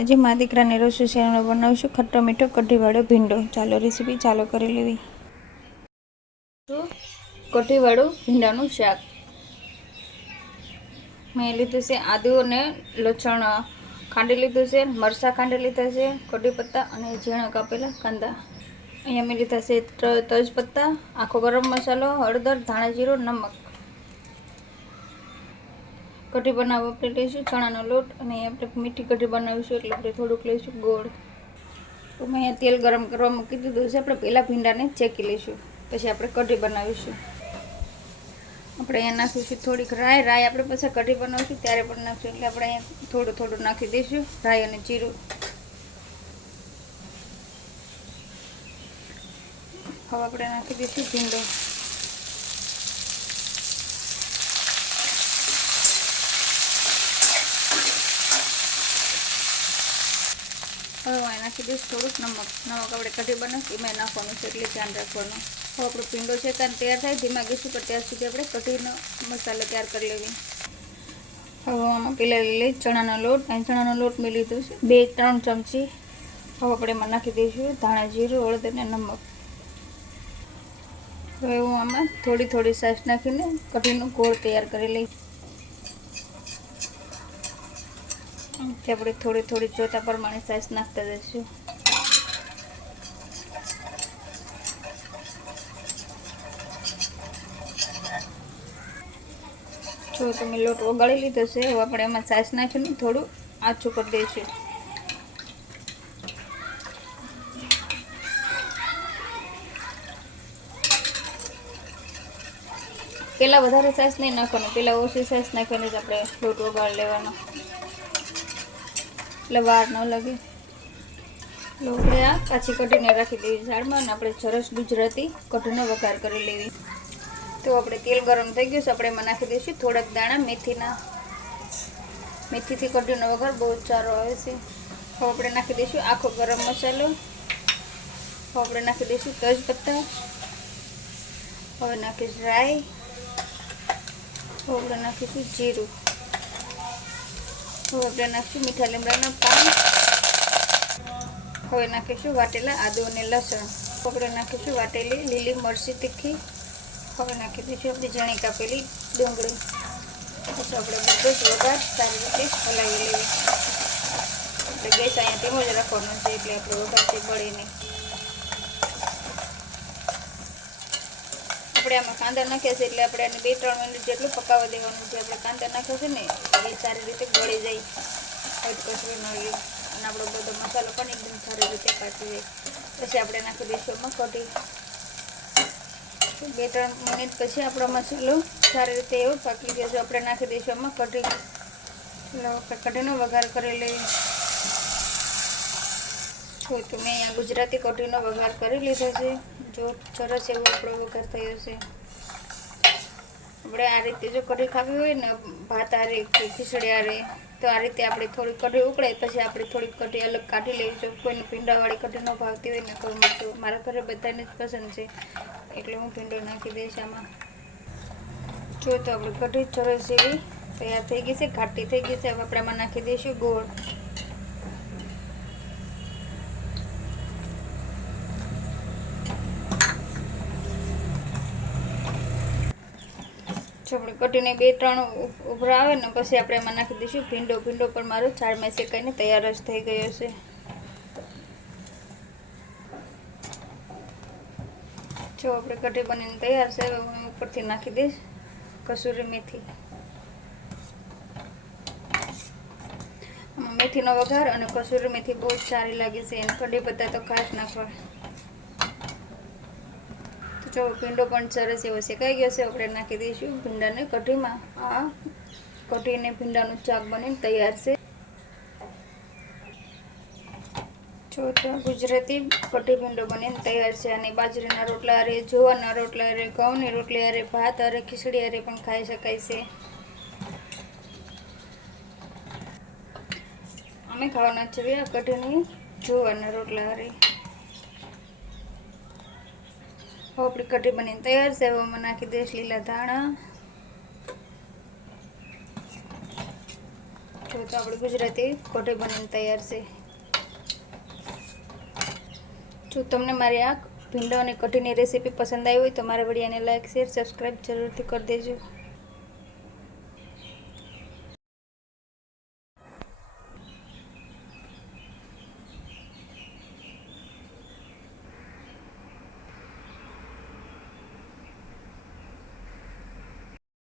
આજે મા દીકરાની રસોઈ શેરનો બનાવીશું ખટ્ટો મીઠો કઢીવાળો ભીંડો. ચાલો રેસીપી ચાલુ કરી લેવી. કઢીવાળું ભીંડાનું શાક. મેં લીધું છે આદુ અને લસણ ખાંડી લીધું છે, મરચાં ખાંડી લીધા છે, કઢી પત્તા અને ઝીણા કાપેલા કાંદા. અહીંયા મેં લીધા છે તેજપત્તા, આખો ગરમ મસાલો, હળદર, ધાણા જીરું, નમક. કઢી બનાવવા આપણે લઈશું ચણાનો લોટ અને આપણે મીઠી કઢી બનાવીશું એટલે આપણે થોડુંક લઈશું ગોળ. તો મેં અહીંયા તેલ ગરમ કરવા મૂકી દીધું છે. આપણે પહેલાં ભીંડાને ચેકી લઈશું, પછી આપણે કઢી બનાવીશું. આપણે અહીંયા નાખીશું થોડીક રાઈ. આપણે પછી કઢી બનાવીશું ત્યારે પણ નાખીશું એટલે આપણે અહીંયા થોડું થોડું નાખી દઈશું રાઈ અને જીરું. હવે આપણે નાખી દઈશું ભીંડો. હવે નાખી દઈશ થોડુંક નમક. આપણે કઢી બનાવીશું એમાં નાખવાનું છે એટલે ધ્યાન રાખવાનું. હવે આપણો ભીંડો શેકાને તૈયાર થાય ધીમા ગેસ ઉપર ત્યાર સુધી આપણે કઢીનો મસાલો તૈયાર કરી લેવી. હવે આમાં પેલા લઈ ચણાનો લોટ. અહીં ચણાનો લોટ મેં લીધો છે 2-3 ચમચી. હવે આપણે એમાં નાખી દઈશું ધાણા જીરું, હળદર અને નમક. હવે હું આમાં થોડી થોડી છાશ નાખીને કઢીનું ગોળ તૈયાર કરી લઈશ. આપણે થોડી થોડી જોતા પ્રમાણે છાશ નાખતા જઈશું. જો તમે લોટ ઓગાળી લીધો છે. હવે આપણે એમાં છાશ નાખીને થોડું આછું કરી દઈશું. પહેલાં વધારે છાશ નહીં નાખવાનું, પહેલાં ઓછી છાશ નાખવાની જ આપણે લોટ ઓગાળી લેવાનો એટલે વાર ન લાગે. આપણે આ કાચી કઢીને રાખી દેવી ઝાડમાં અને આપણે સરસ ગુજરાતી કઢીનો વઘાર કરી લેવી. તો આપણે તેલ ગરમ થઈ ગયું છે. આપણે એમાં નાખી દઈશું થોડાક દાણા મેથીના. મેથીથી કઢીનો વઘાર બહુ જ સારો આવે છે. હવે આપણે નાખી દઈશું આખો ગરમ મસાલો. હવે આપણે નાખી દઈશું તેજપત્તા. હવે નાખીશું રાઈ. હવે આપણે નાખીશું જીરું. હવે આપણે નાખીશું મીઠા લીમડાના પાન. હવે નાખીશું વાટેલા આદુ અને લસણ. આપણે નાખીશું વાટેલી લીલી મરચી તીખી. હવે નાખી દઈશું આપણી ઝીણી કાપેલી ડુંગળી. પછી આપણે બધો જ વઘાર સારી રીતે હલાવી લેવી. આપણે ગેસ અહીંયા ધીમો જ રાખવાનો છે એટલે આપણે વઘારથી બળે નહીં. આપણે આમાં કાંદા નાખ્યા છે એટલે આપણે આને 2-3 મિનિટ જેટલું પકાવવા દેવાનું છે. આપણે કાંદા નાખ્યા છે ને એ સારી રીતે ગળી જાય, વ્હાઈટ કચરું ન લે અને આપણો બધો મસાલો પણ એકદમ સારી રીતે પાકી જાય. પછી આપણે નાખી દઈશું એમાં કઢી. 2-3 મિનિટ પછી આપણો મસાલો સારી રીતે એવો પાકી ગયો છે. આપણે નાખી દઈશું એમાં કઢી. એટલે કઢીનો વઘાર કરી લઈએ. તો મેં અહીંયા ગુજરાતી કઢીનો વઘાર કરી લીધો છે. જો સરસ એવો આપણો વઘાર થયો છે. આપણે આ રીતે જો કઢી ખાવી હોય ને ભાત આરે કે ખીચડી આરે તો આ રીતે આપણે થોડી કઢી ઉકળે પછી આપણે થોડીક કઢી અલગ કાઢી લેવી. જો કોઈને ભીંડાવાળી કઢી ન ભાવતી હોય ને તો મારા ઘરે બધાને જ પસંદ છે એટલે હું ભીંડો નાખી દઈશ આમાં. જો તો આપણે કઢી સરસ એવી તૈયાર થઈ ગઈ છે, ઘાટી થઈ ગઈ છે. હવે આપણે આમાં નાખી દઈશું ગોળ. જો આપણે કઢીને 2-3 ઉભરા આવે ને પછી આપણે એમાં નાખી દઈશું ભીંડો. ભીંડો પણ મારો ઝાડમાં શેકાઈને તૈયાર જ થઈ ગયો છે. જો આપણે કઢી બનીને તૈયાર છે. હવે હું ઉપરથી નાખી દઈશ કસૂરી મેથી. આમાં મેથીનો વઘાર અને કસૂરી મેથી બહુ જ સારી લાગે છે. એને કઢી પત્તા તો ખાસ નાખવા. જો ભીંડો પણ સરસ એવો શેકાઈ ગયો છે. આપણે નાખી દઈશું ભીંડાને કઢીમાં. આ કઢીને ભીંડાનું શાક બનીને તૈયાર છે. જો તો ગુજરાતી કઢી ભીંડો બનીને તૈયાર છે. અને બાજરીના રોટલા અરે, જુવારના રોટલા અરે, ઘઉંની રોટલી અરે, ભાત અરે, ખીચડી અરે પણ ખાઈ શકાય છે. અમે ખાવાના છીએ આ કઢીની જુવારના રોટલા અરે. હવે આપણી કઢી બનીને તૈયાર છે. હવે હું નાખી દઈશ લીલા ધાણા. જો તો આપણે ગુજરાતી કઢી બનીને તૈયાર છે. જો તમને મારી આ ભીંડા અને કઢીની રેસીપી પસંદ આવી હોય તો મારા વિડીયોને લાઈક શેર સબસ્ક્રાઈબ જરૂરથી કરી દેજો.